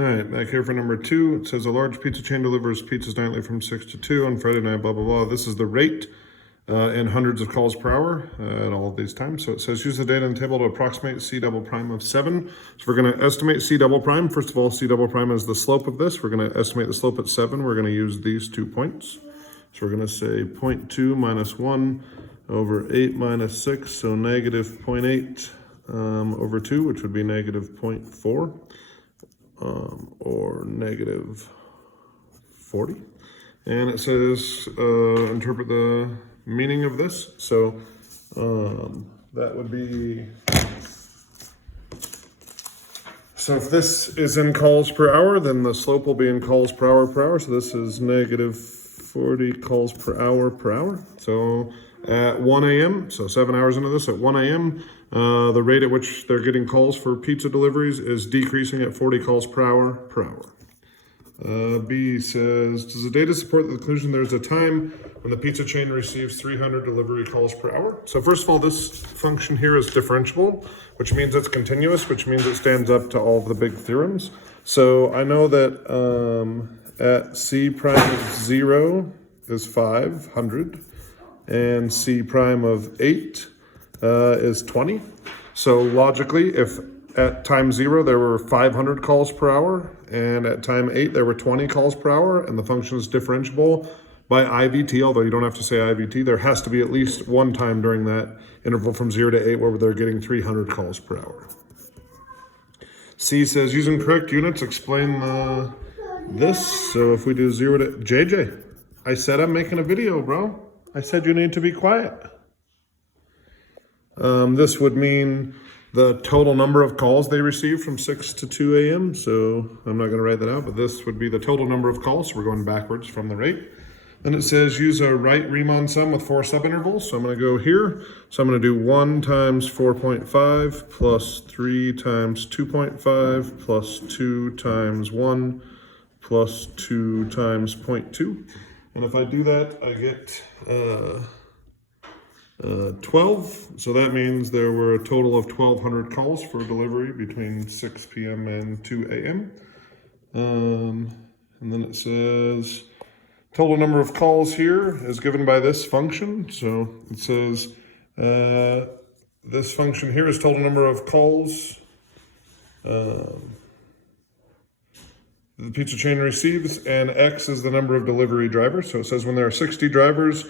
All right, back here for number 2, it says a large pizza chain delivers pizzas nightly from 6 to 2 on Friday night, blah, blah, blah. This is the rate in hundreds of calls per hour at all of these times. So it says use the data in the table to approximate C double prime of 7. So we're going to estimate C double prime. First of all, C double prime is the slope of this. We're going to estimate the slope at 7. We're going to use these 2 points. So we're going to say 0.2 minus 1 over 8 minus 6, so negative 0.8 over 2, which would be negative 0.4. Or negative 40. And it says interpret the meaning of this. So that would be, so if this is in calls per hour, then the slope will be in calls per hour. So this is negative 40 calls per hour. So at 1 a.m., so 7 hours into this, at 1 a.m., the rate at which they're getting calls for pizza deliveries is decreasing at 40 calls per hour. B says, does the data support the conclusion there's a time when the pizza chain receives 300 delivery calls per hour? So first of all, this function here is differentiable, which means it's continuous, which means it stands up to all of the big theorems. So I know that at C prime of 0 is 500, and C prime of 8 is 20. So logically, if at time 0 there were 500 calls per hour, and at time 8 there were 20 calls per hour, and the function is differentiable by IVT, although you don't have to say IVT, there has to be at least one time during that interval from 0 to 8 where they're getting 300 calls per hour. C says, using correct units, explain this. So if we do 0 to... JJ, I said I'm making a video, bro. I said you need to be quiet. This would mean the total number of calls they received from 6 to 2 a.m. So I'm not going to write that out, but this would be the total number of calls. So we're going backwards from the rate. Then it says use a right Riemann sum with 4 subintervals. So I'm going to go here. So I'm going to do 1 times 4.5 plus 3 times 2.5 plus 2 times 1 plus 2 times 0.2. And if I do that, I get 12. So that means there were a total of 1,200 calls for delivery between 6 p.m. and 2 a.m. And then it says total number of calls here is given by this function. So it says this function here is total number of calls the pizza chain receives, and X is the number of delivery drivers. So it says when there are 60 drivers,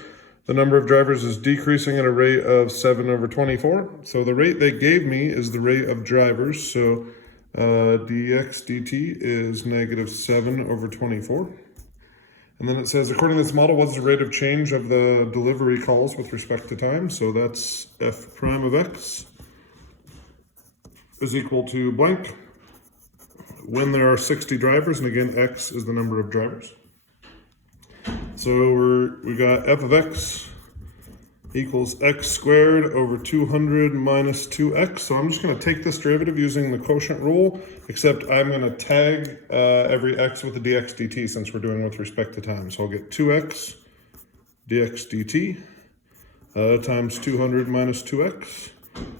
the number of drivers is decreasing at a rate of 7 over 24. So the rate they gave me is the rate of drivers. So dx dt is negative 7 over 24. And then it says, according to this model, what's the rate of change of the delivery calls with respect to time? So that's f prime of x is equal to blank when there are 60 drivers, and again, x is the number of drivers. So we got f of x equals x squared over 200 minus 2x. So I'm just going to take this derivative using the quotient rule, except I'm going to tag every x with the dx dt since we're doing with respect to time. So I'll get 2x dx dt times 200 minus 2x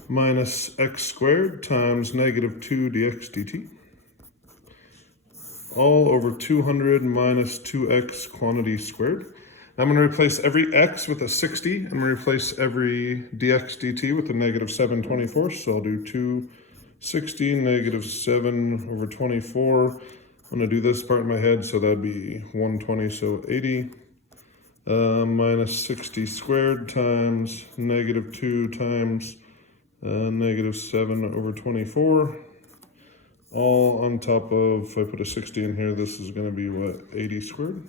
minus x squared times negative 2 dx dt. All over 200 minus 2x quantity squared. I'm going to replace every x with a 60, and replace every dx dt with a negative 7/24. So I'll do 260 negative 7 over 24. I'm going to do this part in my head, so that'd be 120, so 80 minus 60 squared times negative 2 times negative 7 over 24. All on top of, if I put a 60 in here, this is going to be what, 80 squared?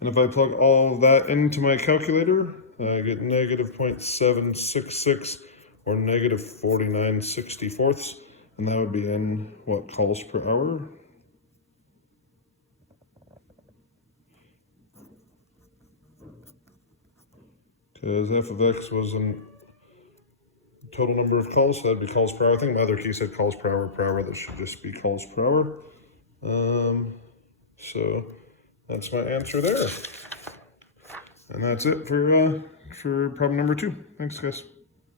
And if I plug all of that into my calculator, I get negative 0.766 or negative 49/64, and that would be in what, calls per hour? Because f of x was in total number of calls, so that'd be calls per hour. I think my other key said calls per hour. That should just be calls per hour. So that's my answer there. And that's it for problem number 2. Thanks, guys.